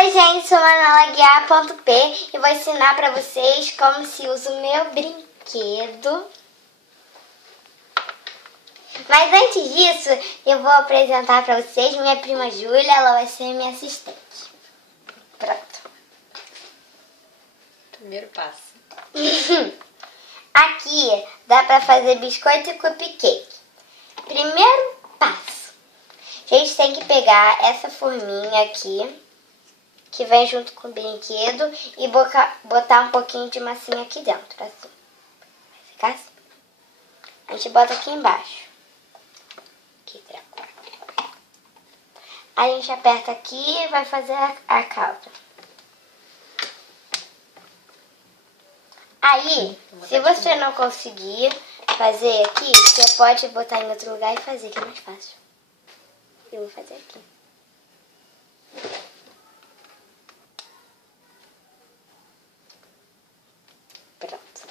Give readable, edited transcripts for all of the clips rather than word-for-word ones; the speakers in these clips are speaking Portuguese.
Oi gente, sou a Manuela Guiar.p e vou ensinar pra vocês como se usa o meu brinquedo. Mas antes disso, eu vou apresentar pra vocês minha prima Júlia, ela vai ser minha assistente. Pronto. Primeiro passo. Aqui dá pra fazer biscoito e cupcake. Primeiro passo. A gente tem que pegar essa forminha aqui, que vem junto com o brinquedo, e botar um pouquinho de massinha aqui dentro, assim. Vai ficar assim. A gente bota aqui embaixo. Aqui, tranquilo. Aí a gente aperta aqui e vai fazer a calda. Aí, se você não conseguir fazer aqui, você pode botar em outro lugar e fazer, que é mais fácil. Eu vou fazer aqui. Pronto.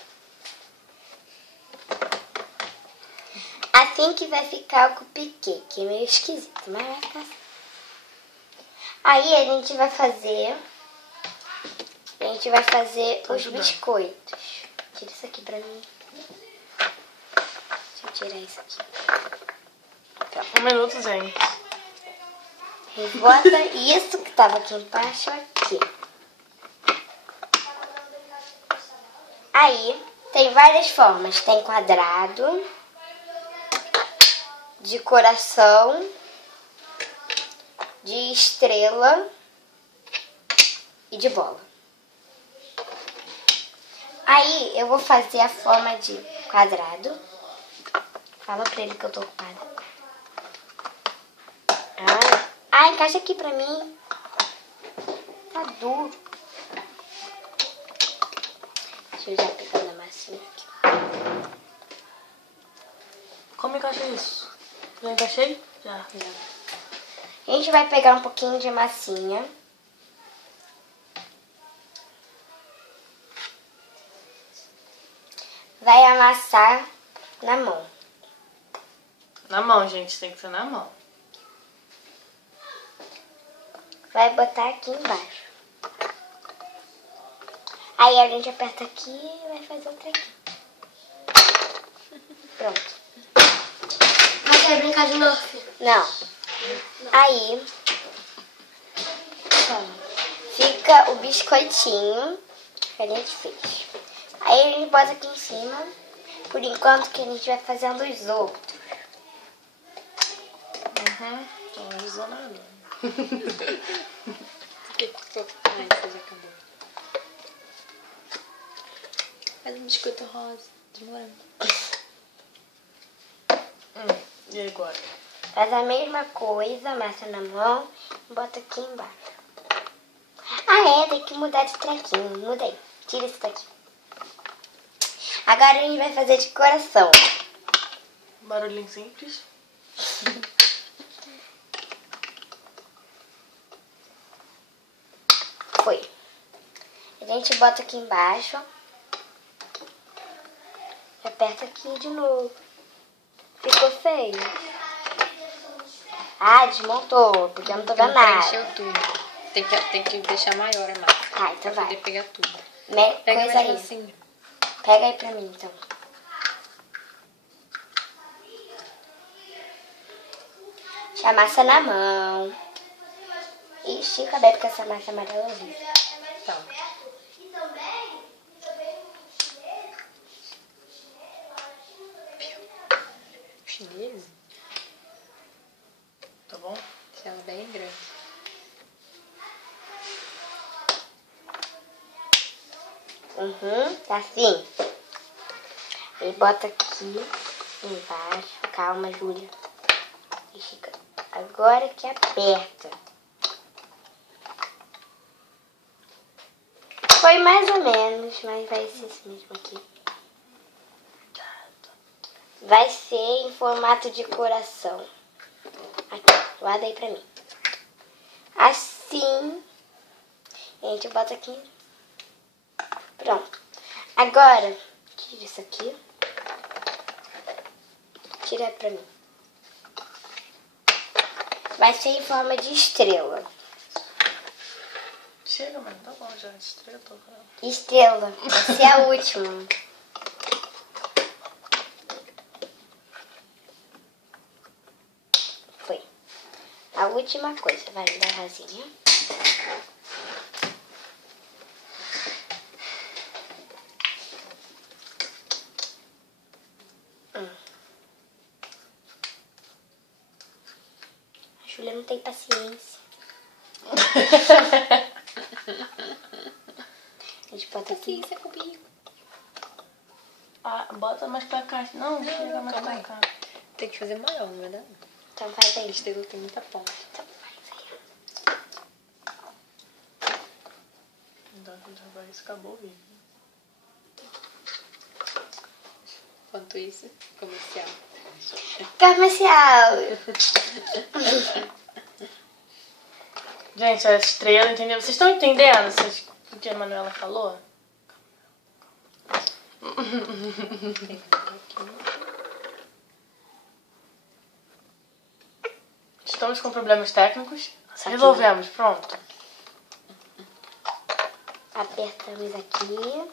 Assim que vai ficar o cupcake. É meio esquisito, mas vai ficar assim. Aí a gente vai fazer os biscoitos. Tira isso aqui pra mim. Deixa eu tirar isso aqui. Pronto. 1 minuto, gente. E bota isso que tava aqui embaixo aqui. Aí, tem várias formas. Tem quadrado, de coração, de estrela e de bola. Aí, eu vou fazer a forma de quadrado. Fala pra ele que eu tô ocupada. Encaixa aqui pra mim. Tá duro. Deixa eu já pegar na massinha aqui. Como encaixa isso? Já encaixei? Já. A gente vai pegar um pouquinho de massinha. Vai amassar na mão. Na mão, gente. Tem que ser na mão. Vai botar aqui embaixo. Aí a gente aperta aqui e vai fazer outra aqui. Pronto. Mas quer brincar de novo? Não. Aí fica o biscoitinho que a gente fez. Aí a gente bota aqui em cima. Por enquanto que a gente vai fazendo os outros. Não usou nada. Você já acabou. Faz um biscoito rosa de morango. E agora? Faz a mesma coisa, amassa na mão e bota aqui embaixo. Tem que mudar de trequinho. Muda aí. Tira isso daqui. Agora a gente vai fazer de coração. Barulhinho simples. Foi. A gente bota aqui embaixo. E aperta aqui de novo. Ficou feio. Desmontou, porque eu não tô vendo nada. Preencheu tudo. Tem que deixar maior a massa. Então pra vai. poder pegar tudo. Pega mais aí. assim. Pega aí pra mim, então. Deixa a massa na mão. E estica bem, porque essa massa amarela é horrível. Tá. Chinês? Tá bom? Deixa ela bem grande. Tá assim. E bota aqui embaixo. Calma, Júlia. Estica. Agora que aperta. Foi mais ou menos, mas vai ser esse mesmo aqui. Vai ser em formato de coração. Aqui, guarda aí pra mim. Assim. A gente bota aqui. Pronto. Agora, tira isso aqui. Tira pra mim. Vai ser em forma de estrela. Chega, mano. Tá bom já. Estrela, tô falando. Estrela. Essa é a última. Foi. A última coisa. Vai dar rasinha. A Júlia não tem paciência. A gente bota aqui. Paciência comigo. Ah, bota mais pra cá. Não, chega mais calma pra aí. cá. Tem que fazer maior, não vai dar? Então faz A aí. estrela tem muita ponta. Então faz aí. Então, já vai, isso acabou o vídeo. Enquanto isso, comercial. Comercial. Gente, a estrela, entendeu? Vocês estão entendendo o que a Manuela falou? Estamos com problemas técnicos. Só que- Resolvemos, pronto. Apertamos aqui.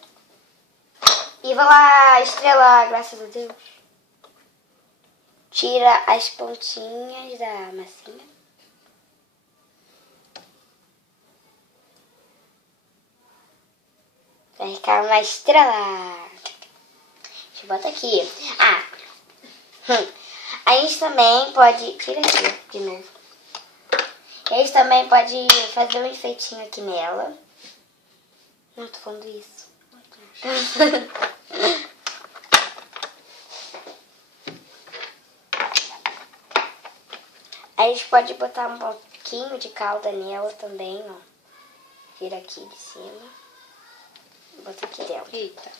E vai lá, estrela, graças a Deus. Tira as pontinhas da massinha. Vai ficar uma estrela. Deixa eu botar aqui. A gente também pode... Tira aqui de novo. A gente também pode fazer um enfeitinho aqui nela. Não, tô falando isso. A gente pode botar um pouquinho de calda nela também, ó. Vira aqui de cima. Bota aqui dentro. Eita.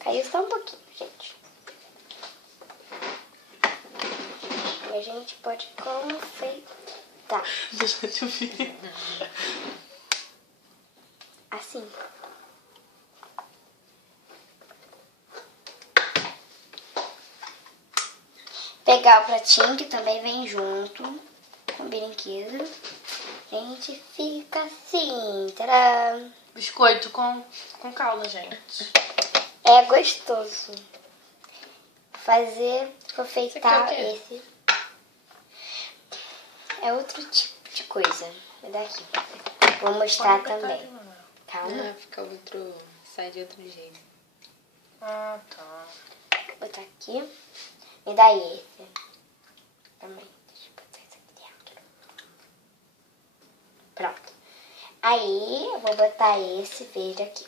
Caiu só um pouquinho, gente. E a gente pode confeitar. Deixa eu ver. Assim. Pegar o pratinho que também vem junto com o brinquedo. A gente fica assim. Tcharam! Biscoito com calda, gente. É gostoso. Fazer, confeitar Isso aqui é o esse. É outro tipo de coisa. É daqui. Vou mostrar Pode botar também. aí, Manuela. Calma. Ah, fica outro... Sai de outro jeito. Ah, tá. Vou botar aqui. E daí esse. Também. Deixa eu botar isso aqui dentro. Pronto. Aí eu vou botar esse verde aqui.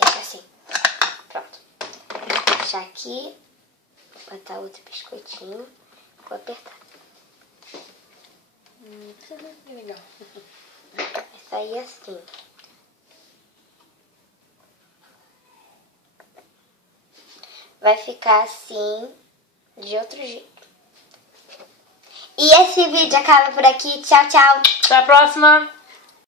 Deixa assim. Pronto. Vou deixar aqui. Vou botar outro biscoitinho. Vou apertar. Que legal. Vai sair assim. Vai ficar assim, de outro jeito. E esse vídeo acaba por aqui. Tchau, tchau. Até a próxima!